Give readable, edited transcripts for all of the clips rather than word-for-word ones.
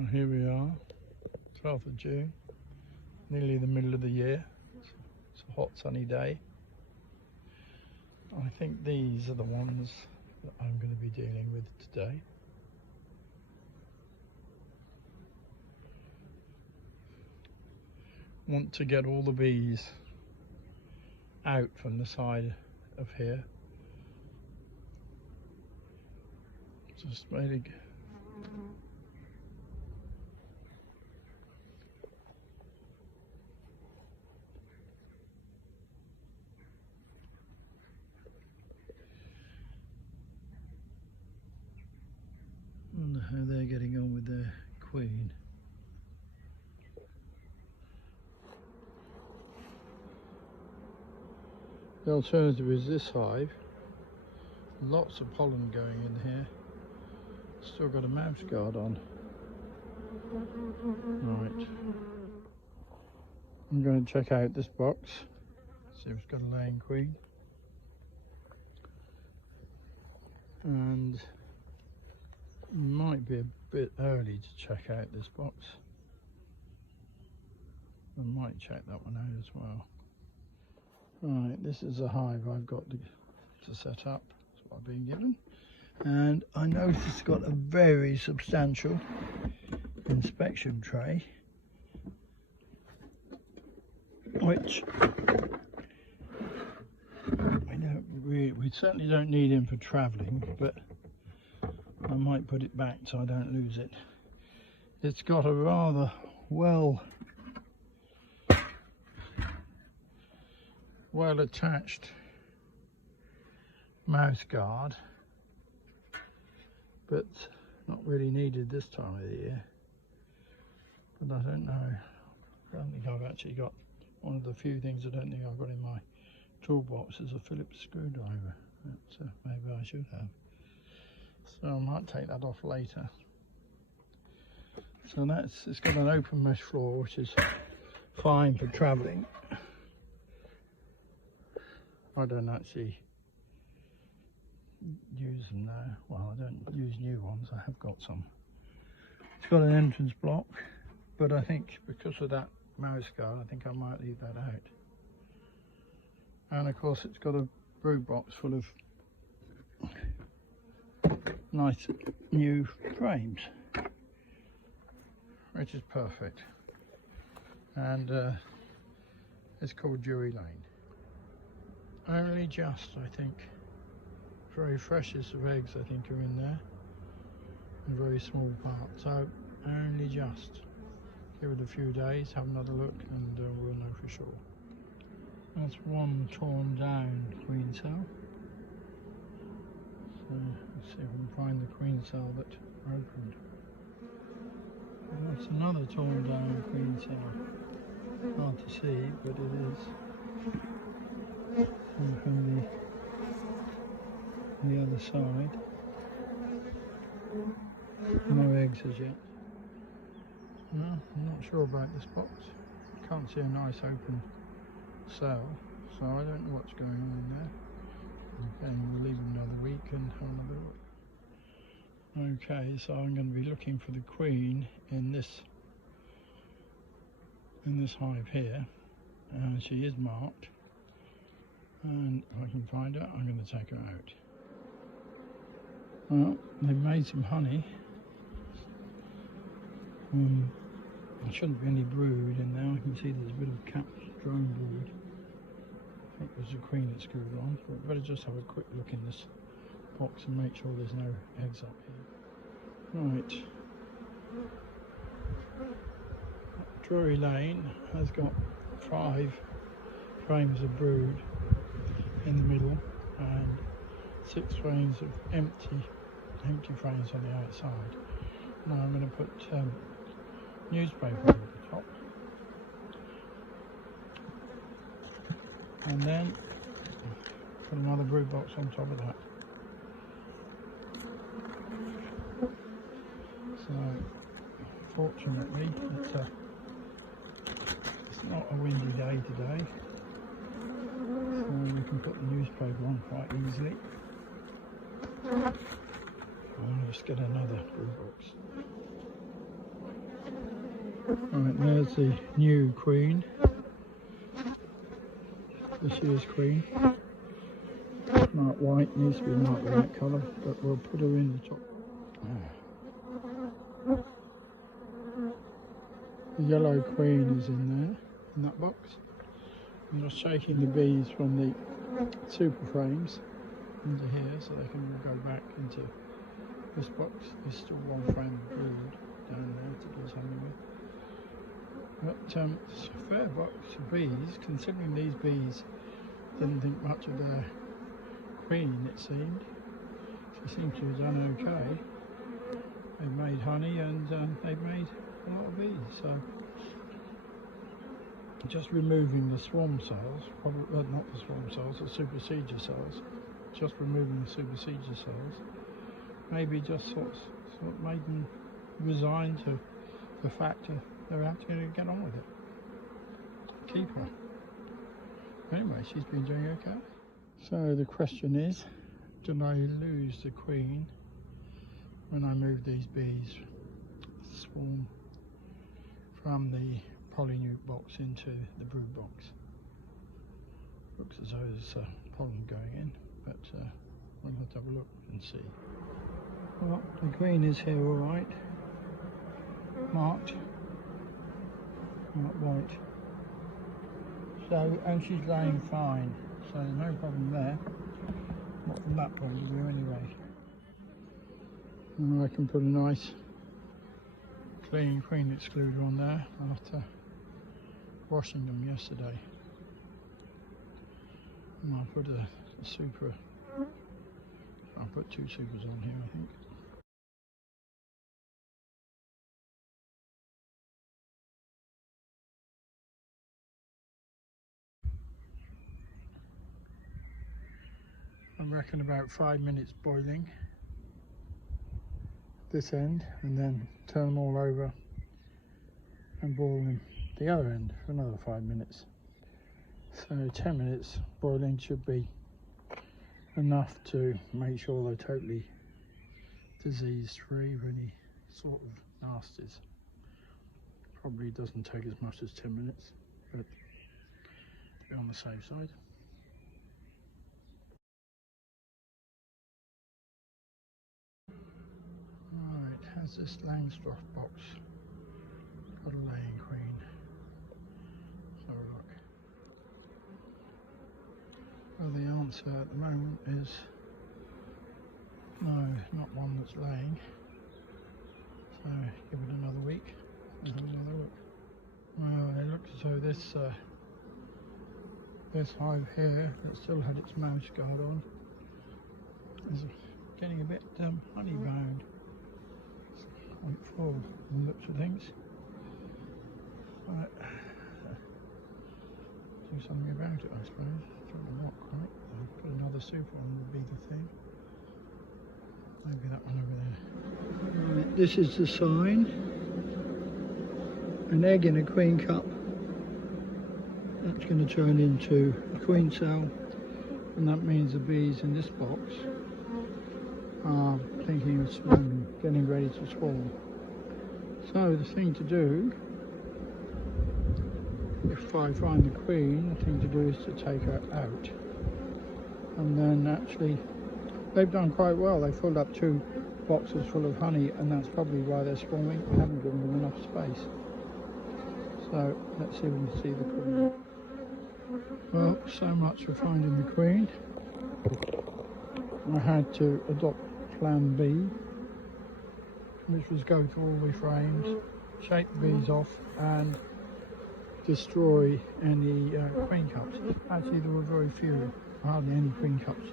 Well, here we are, 12th of June, nearly the middle of the year. It's a hot sunny day. I think these are the ones that I'm going to be dealing with today. Want to get all the bees out from the side of here. Just really wonder how they're getting on with their queen. The alternative is this hive. Lots of pollen going in here. Still got a mouse guard on. Right. I'm going to check out this box. See if it's got a laying queen. And it might be a bit early to check out this box. I might check that one out as well. Right, this is a hive I've got to set up. That's what I've been given. And I noticed it's got a very substantial inspection tray, which we certainly don't need him for travelling, but I might put it back so I don't lose it. It's got a rather well attached mouse guard, but not really needed this time of the year. But I don't know. I don't think I've actually got one of the few things I don't think I've got in my toolbox is a Phillips screwdriver. But, maybe I should have. So I might take that off later. So it's got an open mesh floor, which is fine for travelling. I don't actually use them now. Well, I don't use new ones. I have got some. It's got an entrance block, but I think because of that mouse guard, I think I might leave that out. And of course, it's got a brood box full of nice new frames, which is perfect. And it's called Drury Lane. Only just, I think, very freshest of eggs I think are in there, a very small part, so only just. Give it a few days, have another look, and we'll know for sure. That's one torn down queen cell. So let's see if we can find the queen cell that opened. And that's another torn down queen cell. Hard to see, but it is. And from the other side, no eggs as yet. No, I'm not sure about this box. Can't see a nice open cell, so I don't know what's going on in there. Okay, we'll leave it another week and have another look. Okay, so I'm going to be looking for the queen in this hive here. She is marked. And if I can find her, I'm going to take her out. Well, they've made some honey. There shouldn't be any brood in there. I can see there's a bit of capped drone brood. I think there's a queen that's screwed on, but we better just have a quick look in this box and make sure there's no eggs up here. Right. Drury Lane has got 5 frames of brood in the middle and 6 frames of empty frames on the outside. Now I'm going to put newspaper over the top, and then put another brood box on top of that. So fortunately it's not a windy day today, so we can put the newspaper on quite easily. I'll just get another brood box. Right, there's the new queen. This year's queen. Marked white, needs to be marked the right colour, but we'll put her in the top. The yellow queen is in there, in that box. I'm just shaking the bees from the super frames into here so they can all go back into this box. There's still one frame of brood down there to do something with. But it's a fair box of bees, considering these bees didn't think much of their queen, it seemed. She seems to have done okay. They've made honey and they've made a lot of bees. So just removing the swarm cells, probably not the swarm cells, the supersedure cells. Just removing the supersedure cells, maybe just sort of made them resign to the fact that they're actually going to get on with it. Keep her. Anyway, she's been doing okay. So the question is, did I lose the queen when I moved these bees, swarm, from the polynuke box into the brood box? Looks as though there's pollen going in, but we'll have to have a look and see. Well, the queen is here all right, marked, not white. So, and she's laying fine, so there's no problem there. Not from that point of view anyway. And I can put a nice clean queen excluder on there after washing them yesterday. And I'll put a super, I'll put 2 supers on here, I think. I reckon about 5 minutes boiling this end, and then turn them all over and boil them the other end for another 5 minutes. So 10 minutes boiling should be enough to make sure they're totally disease free of any sort of nasties. Probably doesn't take as much as 10 minutes, but be on the safe side. Right, has this Langstroth box got a laying queen? Let's have a look. Well, the answer at the moment is no, not one that's laying. So give it another week and have another look. Well, it looks as though this hive here that still had its mouse guard on is getting a bit honey bound. It's quite full from the looks of things. But do something about it, I suppose. Don't know what quite. Put another super on would be the thing. Maybe that one over there. Right, this is the sign. An egg in a queen cup. That's going to turn into a queen cell, and that means the bees in this box are thinking of swarming, getting ready to swarm. So the thing to do, if I find the queen, the thing to do is to take her out. And then actually, they've done quite well. They filled up 2 boxes full of honey, and that's probably why they're swarming. We haven't given them enough space. So let's see if we can see the queen. Well, so much for finding the queen. I had to adopt plan B, which was go to all the frames, shake the bees off and destroy any queen cups. Actually, there were very few, hardly any queen cups,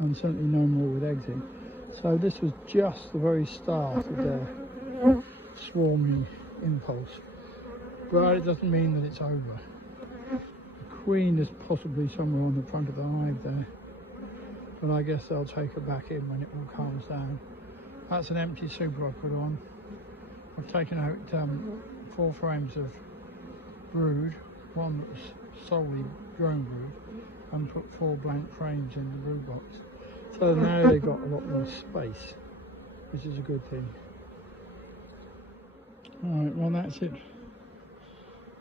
and certainly no more with eggs in. So this was just the very start of their swarming impulse. But it doesn't mean that it's over. The queen is possibly somewhere on the front of the hive there, but I guess they'll take her back in when it all calms down. That's an empty super I put on. I've taken out 4 frames of brood, one that was solely drone brood, and put 4 blank frames in the brood box. So now they've got a lot more space, which is a good thing. Alright, well that's it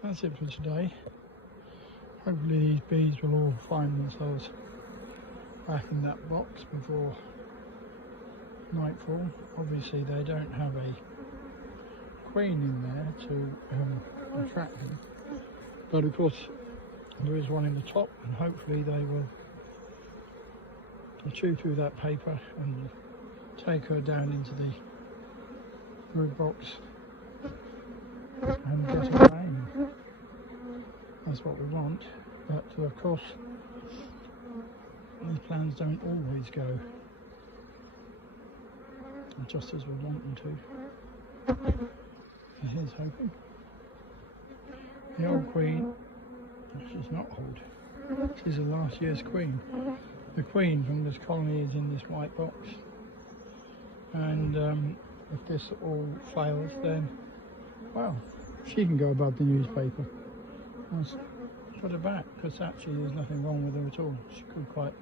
that's it for today. Hopefully these bees will all find themselves back in that box before nightfall. Obviously they don't have a queen in there to attract them, but of course there is one in the top, and hopefully they will chew through that paper and take her down into the brood box and get her laying. That's what we want, but of course these plans don't always go just as we want them to. So here's hoping. The old queen, she's not old, she's a last year's queen. The queen from this colony is in this white box, and if this all fails, then, well, she can go above the newspaper. Let's put her back, because actually there's nothing wrong with her at all. She could quite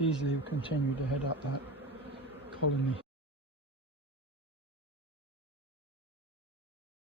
easily continue to head up that colony.